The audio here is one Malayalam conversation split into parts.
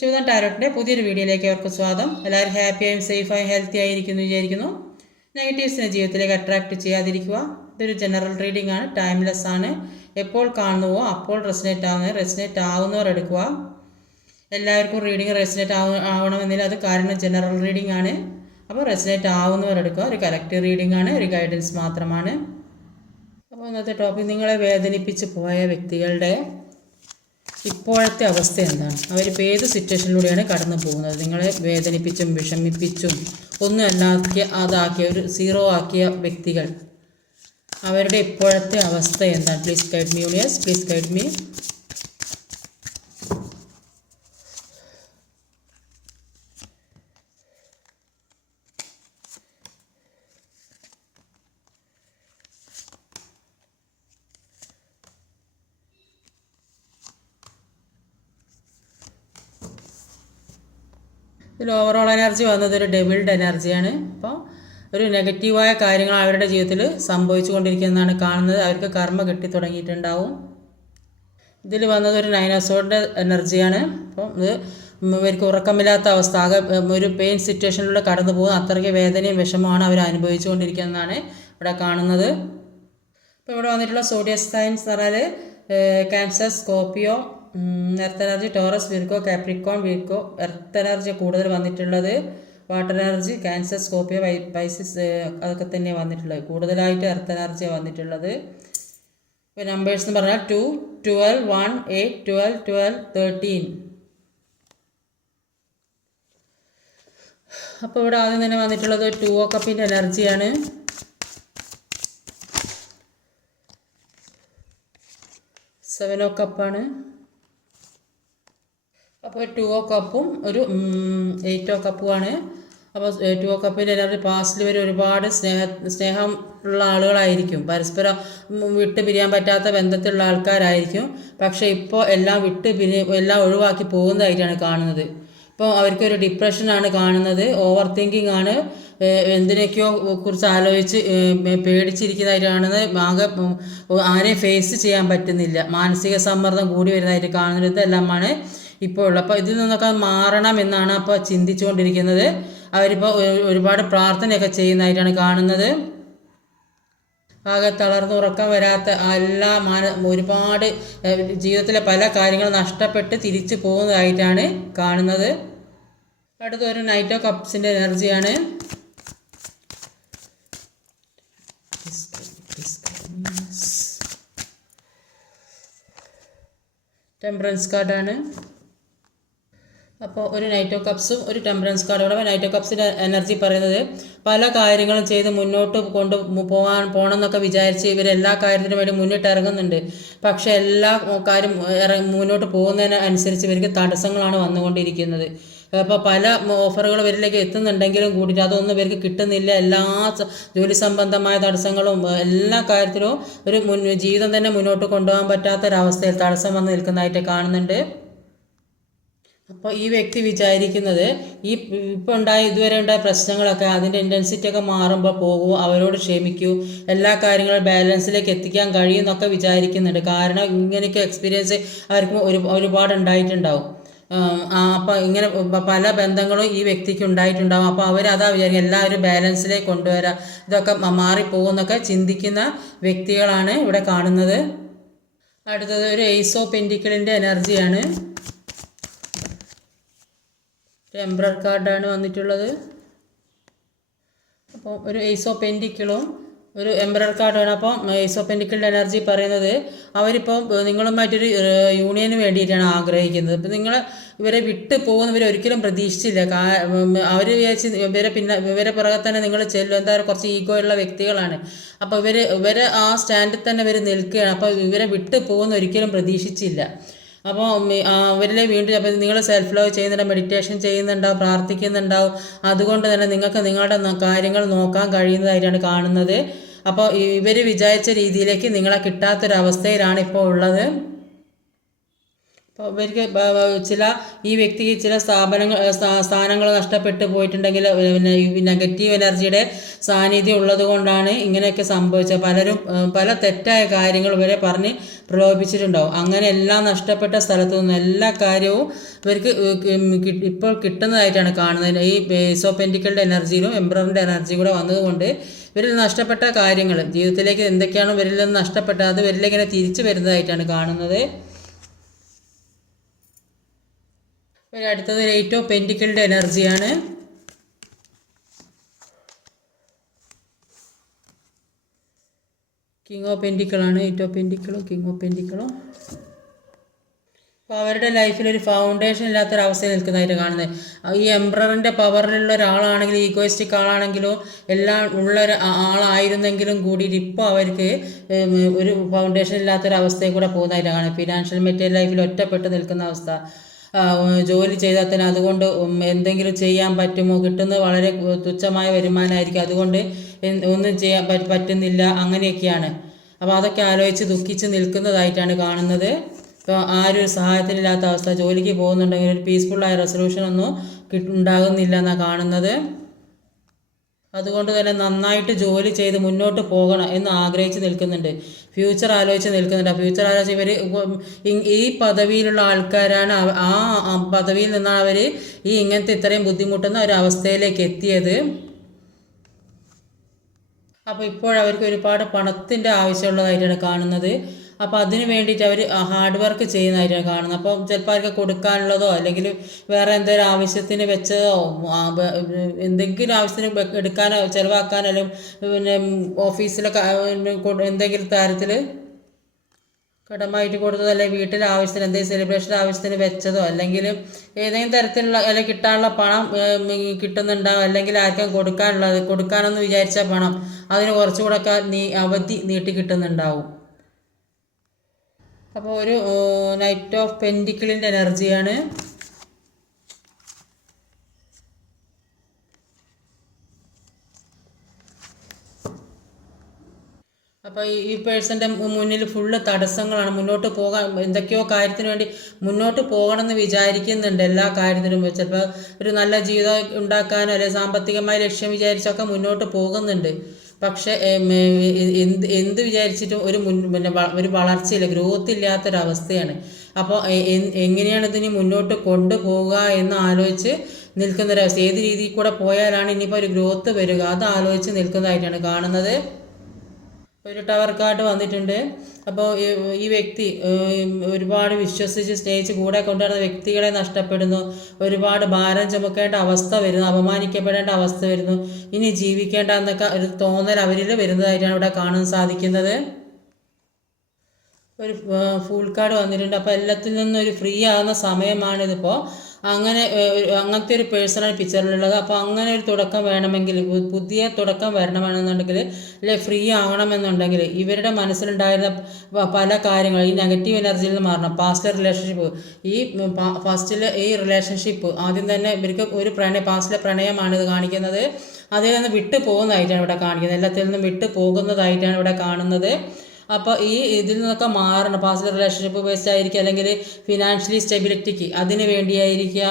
ശിവദൻ ടാരോട്ടിന്റെ പുതിയൊരു വീഡിയോയിലേക്ക് അവർക്ക് സ്വാഗതം. എല്ലാവരും ഹാപ്പിയായും സേഫായും ഹെൽത്തി ആയിരിക്കുന്നു വിചാരിക്കുന്നു. നെഗറ്റീവ്സിനെ ജീവിതത്തിലേക്ക് അട്രാക്റ്റ് ചെയ്യാതിരിക്കുക. ഇതൊരു ജനറൽ റീഡിംഗ് ആണ്. ടൈംലെസ് ആണ്. എപ്പോൾ കാണുന്നുവോ അപ്പോൾ റെസിനേറ്റ് ആവുന്നത് റെസിനേറ്റ് ആവുന്നവർ എടുക്കുക. എല്ലാവർക്കും റീഡിംഗ് റെസിനേറ്റ് ആവ ആവണമെന്നില്ല. അത് കാരണം ജനറൽ റീഡിംഗ് ആണ്. അപ്പോൾ റെസിനേറ്റ് ആവുന്നവർ എടുക്കുക. ഒരു കറക്റ്റ് റീഡിംഗ് ആണ്. ഒരു ഗൈഡൻസ് മാത്രമാണ്. അപ്പോൾ ഇന്നത്തെ ടോപ്പിക് നിങ്ങളെ വേദനിപ്പിച്ച് പോയ വ്യക്തികളുടെ ഇപ്പോഴത്തെ അവസ്ഥ എന്താണ്? അവരിപ്പോൾ ഏത് സിറ്റുവേഷനിലൂടെയാണ് കടന്നു പോകുന്നത്? നിങ്ങളെ വേദനിപ്പിച്ചും വിഷമിപ്പിച്ചും ഒന്നും അല്ലാക്കിയ അതാക്കിയ ഒരു സീറോ ആക്കിയ വ്യക്തികൾ. അവരുടെ ഇപ്പോഴത്തെ അവസ്ഥ എന്താണ്? Please guide me juniors please guide me ഇതിൽ ഓവറോൾ എനർജി വന്നത് ഒരു ഡെബിൾഡ് എനർജിയാണ് അപ്പോൾ ഒരു നെഗറ്റീവായ കാര്യങ്ങൾ അവരുടെ ജീവിതത്തിൽ സംഭവിച്ചു കൊണ്ടിരിക്കുന്നതാണ് കാണുന്നത്. അവർക്ക് കർമ്മ കിട്ടി തുടങ്ങിയിട്ടുണ്ടാവും ഇതിൽ വന്നത് ഒരു നൈനോസോറിന്റെ എനർജിയാണ് അപ്പം ഇത് ഇവർക്ക് ഉറക്കമില്ലാത്ത അവസ്ഥ. ആകെ ഒരു പെയിൻ സിറ്റുവേഷനിലൂടെ കടന്നു പോകുന്ന അത്രയ്ക്ക് വേദനയും വിഷമമാണ് അവർ അനുഭവിച്ചുകൊണ്ടിരിക്കുന്നതാണ് ഇവിടെ കാണുന്നത്. ഇപ്പോൾ ഇവിടെ വന്നിട്ടുള്ള സോഡിയസ് സയൻസ് എന്ന് പറഞ്ഞാൽ Cancer Scorpio earth energy Taurus Virgo Capricorn Virgo earth energy കൂടുതൽ വന്നിട്ടുള്ളത് വാട്ടർ എനർജി ക്യാൻസർ സ്കോപ്പിയ വൈ പൈസിസ് അതൊക്കെ തന്നെ വന്നിട്ടുള്ളത്. കൂടുതലായിട്ട് എർത്ത് എനർജി വന്നിട്ടുള്ളത്. ഇപ്പോൾ നമ്പേഴ്സ് എന്ന് പറഞ്ഞാൽ two twelve one eight twelve twelve thirteen അപ്പോൾ ഇവിടെ ആദ്യം തന്നെ വന്നിട്ടുള്ളത് ടു ഓ കപ്പിന്റെ എനർജിയാണ് സെവൻ ഓ കപ്പാണ് അപ്പോൾ ടു ഓ കപ്പും ഒരു എയ്റ്റ് ഓ കപ്പുമാണ് അപ്പോൾ ടു ഓ കപ്പിന്റെ എല്ലാവരും പാസ്റ്റിൽ വരെ ഒരുപാട് സ്നേഹ സ്നേഹം ഉള്ള ആളുകളായിരിക്കും. പരസ്പരം വിട്ട് പിരിയാൻ പറ്റാത്ത ബന്ധത്തിലുള്ള ആൾക്കാരായിരിക്കും. പക്ഷേ ഇപ്പോൾ എല്ലാം വിട്ട് പിരി എല്ലാം ഒഴിവാക്കി പോകുന്നതായിട്ടാണ് കാണുന്നത്. ഇപ്പോൾ അവർക്കൊരു ഡിപ്രഷനാണ് കാണുന്നത്. ഓവർ തിങ്കിങ് ആണ്. എന്തിനൊക്കെയോ കുറിച്ച് ആലോചിച്ച് പേടിച്ചിരിക്കുന്നതായിട്ടാണെന്ന് ആകെ ആരെയും ഫേസ് ചെയ്യാൻ പറ്റുന്നില്ല. മാനസിക സമ്മർദ്ദം കൂടി വരുന്നതായിട്ട് കാണുന്നത് ഇതെല്ലാമാണ് ഇപ്പോൾ ഉള്ളത് അപ്പോൾ ഇതിൽ നിന്നൊക്കെ മാറണം എന്നാണ് അപ്പോൾ ചിന്തിച്ചുകൊണ്ടിരിക്കുന്നത്. അവരിപ്പോൾ ഒരുപാട് പ്രാർത്ഥനയൊക്കെ ചെയ്യുന്നതായിട്ടാണ് കാണുന്നത്. ആകെ തളർന്നുറക്കം വരാത്ത എല്ലാ മാന ഒരുപാട് ജീവിതത്തിലെ പല കാര്യങ്ങളും നഷ്ടപ്പെട്ട് തിരിച്ചു പോകുന്നതായിട്ടാണ് കാണുന്നത്. അടുത്ത ഒരു നൈറ്റ് ഓഫ് കപ്സിന്റെ എനർജിയാണ്. ടെമ്പറൻസ് കാർഡാണ്. അപ്പോൾ ഒരു നൈറ്റോ കപ്സും ഒരു ടെമ്പറൻസ് കാർഡും കൂടെ നൈറ്റ് കപ്സിന്റെ എനർജി പറയുന്നത് പല കാര്യങ്ങളും ചെയ്ത് മുന്നോട്ട് കൊണ്ട് പോകാൻ പോകണം എന്നൊക്കെ വിചാരിച്ച് എല്ലാ കാര്യത്തിനും വേണ്ടി മുന്നിട്ട് ഇറങ്ങുന്നുണ്ട് പക്ഷേ എല്ലാ കാര്യം മുന്നോട്ട് പോകുന്നതിന് അനുസരിച്ച് ഇവർക്ക് തടസ്സങ്ങളാണ് വന്നുകൊണ്ടിരിക്കുന്നത്. അപ്പോൾ പല ഓഫറുകൾ ഇവരിലേക്ക് എത്തുന്നുണ്ടെങ്കിലും കൂടിയിട്ട് അതൊന്നും ഇവർക്ക് കിട്ടുന്നില്ല. എല്ലാ ജോലി സംബന്ധമായ തടസ്സങ്ങളും എല്ലാ കാര്യത്തിലും ഒരു മുൻ ജീവിതം തന്നെ മുന്നോട്ട് കൊണ്ടുപോകാൻ പറ്റാത്തൊരവസ്ഥയിൽ തടസ്സം വന്ന് നിൽക്കുന്നതായിട്ട് കാണുന്നുണ്ട്. അപ്പോൾ ഈ വ്യക്തി വിചാരിക്കുന്നത് ഈ ഇപ്പോൾ ഉണ്ടായ ഇതുവരെ ഉണ്ടായ പ്രശ്നങ്ങളൊക്കെ അതിന്റെ ഇന്റൻസിറ്റി ഒക്കെ മാറുമ്പോൾ പോകൂ അവരോട് ക്ഷമിക്കൂ എല്ലാ കാര്യങ്ങളും ബാലൻസിലേക്ക് എത്തിക്കാൻ കഴിയും എന്നൊക്കെ വിചാരിക്കുന്നുണ്ട്. കാരണം ഇങ്ങനെയൊക്കെ എക്സ്പീരിയൻസ് അവർക്ക് ഒരു ഒരുപാട് ഉണ്ടായിട്ടുണ്ടാവും. അപ്പോൾ ഇങ്ങനെ പല ബന്ധങ്ങളും ഈ വ്യക്തിക്ക് ഉണ്ടായിട്ടുണ്ടാവും. അപ്പോൾ അവർ അതാ വിചാരിക്കും എല്ലാവരും ബാലൻസിലേക്ക് കൊണ്ടുവരാം ഇതൊക്കെ മാറിപ്പോകുന്നൊക്കെ ചിന്തിക്കുന്ന വ്യക്തികളാണ് ഇവിടെ കാണുന്നത്. അടുത്തത് ഒരു എയ്സോ പെന്റിക്കിളിന്റെ എനർജിയാണ് ടെമ്പറർ കാർഡാണ് വന്നിട്ടുള്ളത്. അപ്പോൾ ഒരു എയ്സോ പെന്റിക്കിളും ഒരു എംബ്രർ കാർഡാണ് അപ്പോൾ എയ്സോ പെൻഡിക്കിളിന്റെ എനർജി പറയുന്നത് അവരിപ്പോൾ നിങ്ങളുമായിട്ടൊരു യൂണിയന് വേണ്ടിയിട്ടാണ് ആഗ്രഹിക്കുന്നത്. ഇപ്പം നിങ്ങൾ ഇവരെ വിട്ട് പോകുന്നവർ ഒരിക്കലും പ്രതീക്ഷിച്ചില്ല. അവർ വിചാരിച്ച് ഇവരെ പിന്നെ ഇവരെ പുറകെ തന്നെ നിങ്ങൾ ചെല്ലും. എന്തായാലും കുറച്ച് ഈഗോ ഉള്ള വ്യക്തികളാണ്. അപ്പോൾ ഇവർ ഇവരെ ആ സ്റ്റാൻഡിൽ തന്നെ ഇവർ നിൽക്കുകയാണ്. അപ്പോൾ ഇവരെ വിട്ട് പോകുന്ന ഒരിക്കലും പ്രതീക്ഷിച്ചില്ല. അപ്പോൾ അവരിലെ വീണ്ടും അപ്പോൾ നിങ്ങൾ സെൽഫ് ലവ് ചെയ്യുന്നുണ്ട് മെഡിറ്റേഷൻ ചെയ്യുന്നുണ്ടാവും പ്രാർത്ഥിക്കുന്നുണ്ടാവും. അതുകൊണ്ട് തന്നെ നിങ്ങൾക്ക് നിങ്ങളുടെ കാര്യങ്ങൾ നോക്കാൻ കഴിയുന്നതായിട്ടാണ് കാണുന്നത്. അപ്പോൾ ഇവർ വിചാരിച്ച രീതിയിലേക്ക് നിങ്ങളെ കിട്ടാത്തൊരവസ്ഥയിലാണ് ഇപ്പോൾ ഉള്ളത്. ഇവർക്ക് ചില ഈ വ്യക്തിക്ക് ചില സ്ഥാപനങ്ങൾ സ്ഥാ- സ്ഥാനങ്ങൾ നഷ്ടപ്പെട്ടു പോയിട്ടുണ്ടെങ്കിൽ പിന്നെ നെഗറ്റീവ് എനർജിയുടെ സാന്നിധ്യം ഉള്ളത് കൊണ്ടാണ് ഇങ്ങനെയൊക്കെ സംഭവിച്ചത്. പലരും പല തെറ്റായ കാര്യങ്ങൾ ഇവരെ പറഞ്ഞ് പ്രലോഭിപ്പിച്ചിട്ടുണ്ടാവും. അങ്ങനെ എല്ലാം നഷ്ടപ്പെട്ട സ്ഥലത്തു നിന്ന് എല്ലാ കാര്യവും ഇവർക്ക് ഇപ്പോൾ കിട്ടുന്നതായിട്ടാണ് കാണുന്നത്. ഈ ബേസോപെന്റിക്കലിന്റെ എനർജിയിലും എംബ്രോറിന്റെ എനർജിയും കൂടെ വന്നതുകൊണ്ട് ഇവരിൽ നഷ്ടപ്പെട്ട കാര്യങ്ങൾ ജീവിതത്തിലേക്ക് എന്തൊക്കെയാണ് ഇവരിൽ നിന്ന് നഷ്ടപ്പെട്ടത് അത് ഇവരിലേക്ക് തിരിച്ചു വരുന്നതായിട്ടാണ് കാണുന്നത് ഇനി അടുത്തത് എയ്റ്റ് ഓഫ് പെന്റിക്കളുടെ എനർജിയാണ് കിങ് ഓഫ് പെന്റിക്കിളാണ് എയ്റ്റ് ഓഫ് പെന്റിക്കിളും കിങ് ഓഫ് പെന്റിക്കിളും അപ്പോൾ അവരുടെ ലൈഫിൽ ഒരു ഫൗണ്ടേഷൻ ഇല്ലാത്തൊരവസ്ഥ നിൽക്കുന്നതായിട്ട് കാണുന്നത്. ഈ എംബ്രറിന്റെ പവറിലുള്ള ഒരാളാണെങ്കിലും ഈഗോയിസ്റ്റിക് ആളാണെങ്കിലും എല്ലാം ഉള്ള ഒരു ആളായിരുന്നെങ്കിലും കൂടിയിട്ട് ഇപ്പോൾ അവർക്ക് ഒരു ഫൗണ്ടേഷൻ ഇല്ലാത്തൊരവസ്ഥയിൽ കൂടെ പോകുന്നതായിട്ട് കാണുന്നത്. ഫിനാൻഷ്യൽ മെറ്റീരിയൽ ലൈഫിൽ ഒറ്റപ്പെട്ട് നിൽക്കുന്ന അവസ്ഥ. ജോലി ചെയ്താൽ തന്നെ അതുകൊണ്ട് എന്തെങ്കിലും ചെയ്യാൻ പറ്റുമോ? കിട്ടുന്നത് വളരെ തുച്ഛമായ വരുമാനമായിരിക്കും. അതുകൊണ്ട് ഒന്നും ചെയ്യാൻ പറ്റുന്നില്ല. അങ്ങനെയൊക്കെയാണ്. അപ്പോൾ അതൊക്കെ ആലോചിച്ച് ദുഃഖിച്ച് നിൽക്കുന്നതായിട്ടാണ് കാണുന്നത്. ഇപ്പോൾ ആരും സഹായത്തിനില്ലാത്ത അവസ്ഥ. ജോലിക്ക് പോകുന്നുണ്ടെങ്കിൽ ഒരു പീസ്ഫുള്ളായ റെസൊല്യൂഷൻ ഒന്നും ഉണ്ടാകുന്നില്ല എന്നാണ് കാണുന്നത്. അതുകൊണ്ട് തന്നെ നന്നായിട്ട് ജോലി ചെയ്ത് മുന്നോട്ട് പോകണം എന്ന് ആഗ്രഹിച്ച് നിൽക്കുന്നുണ്ട്. ഫ്യൂച്ചർ ആലോചിച്ച് നിൽക്കുന്നുണ്ട്. ഫ്യൂച്ചർ ആലോചിച്ച് ഇവർ ഈ പദവിയിലുള്ള ആൾക്കാരാണ് ആ പദവിയിൽ നിന്നാണ് അവർ ഈ ഇങ്ങനത്തെ ഇത്രയും ബുദ്ധിമുട്ടുന്ന ഒരു അവസ്ഥയിലേക്ക് എത്തിയത്. അപ്പോൾ ഇപ്പോഴവർക്ക് ഒരുപാട് പണത്തിന്റെ ആവശ്യമുള്ളതായിട്ടാണ് കാണുന്നത്. അപ്പോൾ അതിന് വേണ്ടിയിട്ട് അവർ ഹാർഡ് വർക്ക് ചെയ്യുന്നതായിട്ടാണ് കാണുന്നത്. അപ്പോൾ ചിലപ്പോൾ അവർക്ക് കൊടുക്കാനുള്ളതോ അല്ലെങ്കിൽ വേറെ എന്തെങ്കിലും ആവശ്യത്തിന് വെച്ചതോ എന്തെങ്കിലും ആവശ്യത്തിന് എടുക്കാനോ ചിലവാക്കാനോ അല്ലെങ്കിൽ പിന്നെ ഓഫീസിലൊക്കെ എന്തെങ്കിലും തരത്തിൽ കടമായിട്ട് കൊടുത്തതോ അല്ലെങ്കിൽ വീട്ടിലെ ആവശ്യത്തിന് എന്തെങ്കിലും സെലിബ്രേഷൻ ആവശ്യത്തിന് വെച്ചതോ അല്ലെങ്കിൽ ഏതെങ്കിലും തരത്തിലുള്ള അല്ലെങ്കിൽ കിട്ടാനുള്ള പണം കിട്ടുന്നുണ്ടാവും അല്ലെങ്കിൽ ആർക്കും കൊടുക്കാനുള്ളത് കൊടുക്കാനെന്ന് വിചാരിച്ച പണം അതിന് കുറച്ചുകൂടെ നീ അവധി നീട്ടി കിട്ടുന്നുണ്ടാവും. അപ്പോൾ ഒരു നൈറ്റ് ഓഫ് പെന്റിക്കിളിന്റെ എനർജിയാണ് അപ്പോൾ ഈ ഈ പേഴ്സന്റെ മുന്നിൽ ഫുള്ള് തടസ്സങ്ങളാണ്. മുന്നോട്ട് പോകാൻ എന്തൊക്കെയോ കാര്യത്തിന് വേണ്ടി മുന്നോട്ട് പോകണമെന്ന് വിചാരിക്കുന്നുണ്ട് എല്ലാ കാര്യത്തിനും ചിലപ്പോൾ ഒരു നല്ല ജീവിതം ഉണ്ടാക്കാനോ അല്ലെങ്കിൽ സാമ്പത്തികമായ ലക്ഷ്യം വിചാരിച്ചൊക്കെ മുന്നോട്ട് പോകുന്നുണ്ട്. പക്ഷേ എന്ത് എന്ത് വിചാരിച്ചിട്ടും ഒരു മുൻ പിന്നെ ഒരു വളർച്ചയില്ല ഗ്രോത്ത് ഇല്ലാത്തൊരവസ്ഥയാണ്. അപ്പോൾ എങ്ങനെയാണ് ഇതിന് മുന്നോട്ട് കൊണ്ടുപോകുക എന്ന് ആലോചിച്ച് നിൽക്കുന്നൊരവസ്ഥ. ഏത് രീതിയിൽ കൂടെ പോയാലാണ് ഇനിയിപ്പോൾ ഒരു ഗ്രോത്ത് വരിക? അത് ആലോചിച്ച് നിൽക്കുന്നതായിട്ടാണ് കാണുന്നത്. ഒരു ടവർ കാർഡ് വന്നിട്ടുണ്ട്. അപ്പോൾ ഈ- വ്യക്തി ഒരുപാട് വിശ്വസിച്ച് സ്നേഹിച്ച് കൂടെ കൊണ്ടുവരുന്ന വ്യക്തികളെ നഷ്ടപ്പെടുന്നു. ഒരുപാട് ഭാരം ചുമക്കേണ്ട അവസ്ഥ വരുന്നു. അപമാനിക്കപ്പെടേണ്ട അവസ്ഥ വരുന്നു. ഇനി ജീവിക്കേണ്ട എന്നൊക്കെ ഒരു തോന്നൽ അവരിൽ വരുന്നതായിട്ടാണ് ഇവിടെ കാണാൻ സാധിക്കുന്നത്. ഒരു ഫുൾ കാർഡ് വന്നിട്ടുണ്ട്. അപ്പോൾ എല്ലാത്തിൽ നിന്നും ഒരു ഫ്രീ ആകുന്ന സമയമാണിതിപ്പോൾ അങ്ങനെ അങ്ങനത്തെ ഒരു പേഴ്സണൽ പിക്ചറിലുള്ളത് അപ്പോൾ അങ്ങനെ ഒരു തുടക്കം വേണമെങ്കിൽ പുതിയ തുടക്കം വരണമെന്നുണ്ടെങ്കിൽ അല്ലെ ഫ്രീ ആവണമെന്നുണ്ടെങ്കിൽ ഇവരുടെ മനസ്സിലുണ്ടായിരുന്ന പല കാര്യങ്ങൾ ഈ നെഗറ്റീവ് എനർജിയിൽ നിന്ന് മാറണം. പാസ്റ്റ് റിലേഷൻഷിപ്പ് ഈ ഫസ്റ്റിലെ ഈ റിലേഷൻഷിപ്പ് ആദ്യം തന്നെ ഇവർക്ക് ഒരു പ്രണയ പാസ്റ്റിലെ പ്രണയമാണ് ഇത് കാണിക്കുന്നത്. അതിൽ നിന്ന് വിട്ടു പോകുന്നതായിട്ടാണ് ഇവിടെ കാണിക്കുന്നത്. എല്ലാത്തിൽ നിന്നും വിട്ടു പോകുന്നതായിട്ടാണ് ഇവിടെ കാണുന്നത്. അപ്പോൾ ഈ ഇതിൽ നിന്നൊക്കെ മാറണം. പാസ്റ്റ് റിലേഷൻഷിപ്പ് ബേസ്ഡ് ആയിരിക്കുക അല്ലെങ്കിൽ ഫിനാൻഷ്യലി സ്റ്റെബിലിറ്റിക്ക് അതിന് വേണ്ടിയായിരിക്കുക.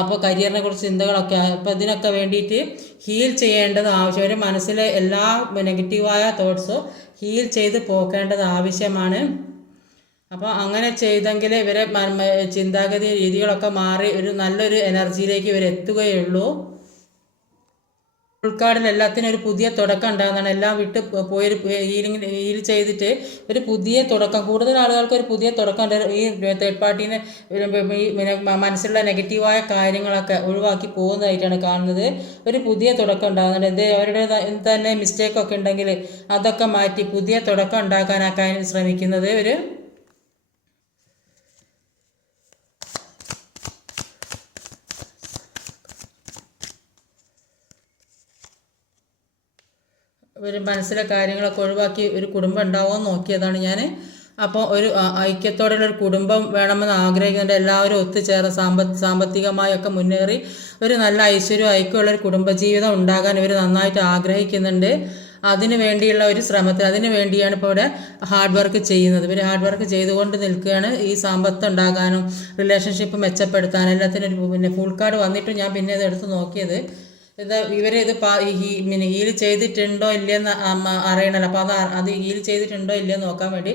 അപ്പോൾ കരിയറിനെ കുറിച്ച് ചിന്തകളൊക്കെ. അപ്പോൾ ഇതിനൊക്കെ വേണ്ടിയിട്ട് ഹീൽ ചെയ്യേണ്ടത് ആവശ്യം. മനസ്സിലെ എല്ലാ നെഗറ്റീവായ തോട്ട്സും ഹീൽ ചെയ്ത് പോക്കേണ്ടത് ആവശ്യമാണ്. അപ്പോൾ അങ്ങനെ ചെയ്തെങ്കിൽ ഇവരെ ചിന്താഗതി രീതികളൊക്കെ മാറി ഒരു നല്ലൊരു എനർജിയിലേക്ക് ഇവർ എത്തുകയുള്ളൂ. ഉൾക്കാടിൽ എല്ലാത്തിനും ഒരു പുതിയ തുടക്കം ഉണ്ടാകുന്നതാണ്. എല്ലാം വിട്ട് പോയൊരു ഹീലിംഗ് ഹീൽ ചെയ്തിട്ട് ഒരു പുതിയ തുടക്കം കൂടുതൽ ആളുകൾക്ക് ഒരു പുതിയ തുടക്കം ഉണ്ട്. ഈ തേർഡ് പാർട്ടീനെ മനസ്സിലുള്ള നെഗറ്റീവായ കാര്യങ്ങളൊക്കെ ഒഴിവാക്കി പോകുന്നതായിട്ടാണ് കാണുന്നത്. ഒരു പുതിയ തുടക്കം ഉണ്ടാകുന്നുണ്ട്. എന്ത് അവരുടെ തന്നെ മിസ്റ്റേക്കൊക്കെ ഉണ്ടെങ്കിൽ അതൊക്കെ മാറ്റി പുതിയ തുടക്കം ഉണ്ടാക്കാനാക്കാൻ ശ്രമിക്കുന്നത് ഒരു ഒരു മനസ്സിലെ കാര്യങ്ങളൊക്കെ ഒഴിവാക്കി ഒരു കുടുംബം ഉണ്ടാവുമെന്ന് നോക്കിയതാണ് ഞാൻ അപ്പോൾ ഒരു ഐക്യത്തോടെയുള്ള ഒരു കുടുംബം വേണമെന്ന് ആഗ്രഹിക്കുന്നുണ്ട്. എല്ലാവരും ഒത്തുചേർന്ന് സാമ്പത്തി സാമ്പത്തികമായൊക്കെ മുന്നേറി ഒരു നല്ല ഐശ്വര്യവും ഐക്യമുള്ള ഒരു കുടുംബജീവിതം ഉണ്ടാകാൻ ഇവർ നന്നായിട്ട് ആഗ്രഹിക്കുന്നുണ്ട്. അതിന് വേണ്ടിയുള്ള ഒരു ശ്രമത്തിൽ അതിന് വേണ്ടിയാണ് ഇപ്പോൾ ഇവിടെ ഹാർഡ് വർക്ക് ചെയ്യുന്നത്. ഇവർ ഹാർഡ് വർക്ക് ചെയ്തുകൊണ്ട് നിൽക്കുകയാണ് ഈ സമ്പത്ത് ഉണ്ടാകാനും റിലേഷൻഷിപ്പ് മെച്ചപ്പെടുത്താനും എല്ലാത്തിനും ഒരു പിന്നെ ഫുൾ കാർഡ് വന്നിട്ട് ഞാൻ പിന്നെ ഇത് എടുത്ത് നോക്കിയത് എന്താ ഇവർ ഇത് പിന്നെ ഹീൽ ചെയ്തിട്ടുണ്ടോ ഇല്ലയെന്ന് അറിയണമല്ലോ അപ്പോൾ അത് അത് ഹീൽ ചെയ്തിട്ടുണ്ടോ ഇല്ലയെന്ന് നോക്കാൻ വേണ്ടി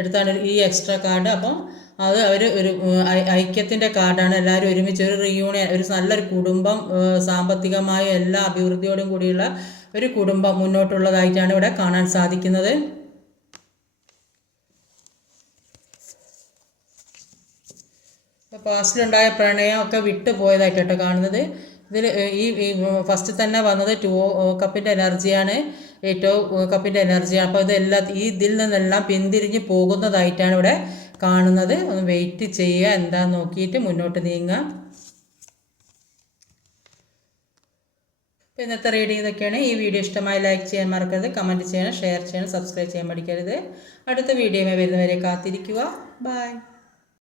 എടുത്താണ് ഈ എക്സ്ട്രാ കാർഡ് അപ്പം അത് അവർ ഒരു ഐക്യത്തിന്റെ കാർഡാണ് എല്ലാവരും ഒരുമിച്ച് ഒരു റീയൂണിയൻ ഒരു നല്ലൊരു കുടുംബം സാമ്പത്തികമായ എല്ലാ അഭിവൃദ്ധിയോടും കൂടിയുള്ള ഒരു കുടുംബം മുന്നോട്ടുള്ളതായിട്ടാണ് ഇവിടെ കാണാൻ സാധിക്കുന്നത്. പാസ്റ്റിലുണ്ടായ പ്രണയമൊക്കെ വിട്ടുപോയതായിട്ടോ കേട്ടോ കാണുന്നത്. ഇതിൽ ഈ ഫസ്റ്റ് തന്നെ വന്നത് ടു കപ്പിന്റെ എനർജിയാണ് ഏറ്റവും കപ്പിന്റെ എനർജിയാണ് അപ്പോൾ ഇതെല്ലാം ഈ ഇതിൽ നിന്നെല്ലാം പിന്തിരിഞ്ഞ് പോകുന്നതായിട്ടാണ് ഇവിടെ കാണുന്നത്. ഒന്ന് വെയിറ്റ് ചെയ്യുക. എന്താന്ന് നോക്കിയിട്ട് മുന്നോട്ട് നീങ്ങുക അപ്പോൾ ഇന്നത്തെ റീഡിംഗ് ഇതൊക്കെയാണ്. ഈ വീഡിയോ ഇഷ്ടമായി ലൈക്ക് ചെയ്യാൻ മറക്കരുത്. കമന്റ് ചെയ്യണം ഷെയർ ചെയ്യണം സബ്സ്ക്രൈബ് ചെയ്യാൻ പഠിക്കരുത് അടുത്ത വീഡിയോയുമായി വരുന്നവരെ കാത്തിരിക്കുക. ബൈ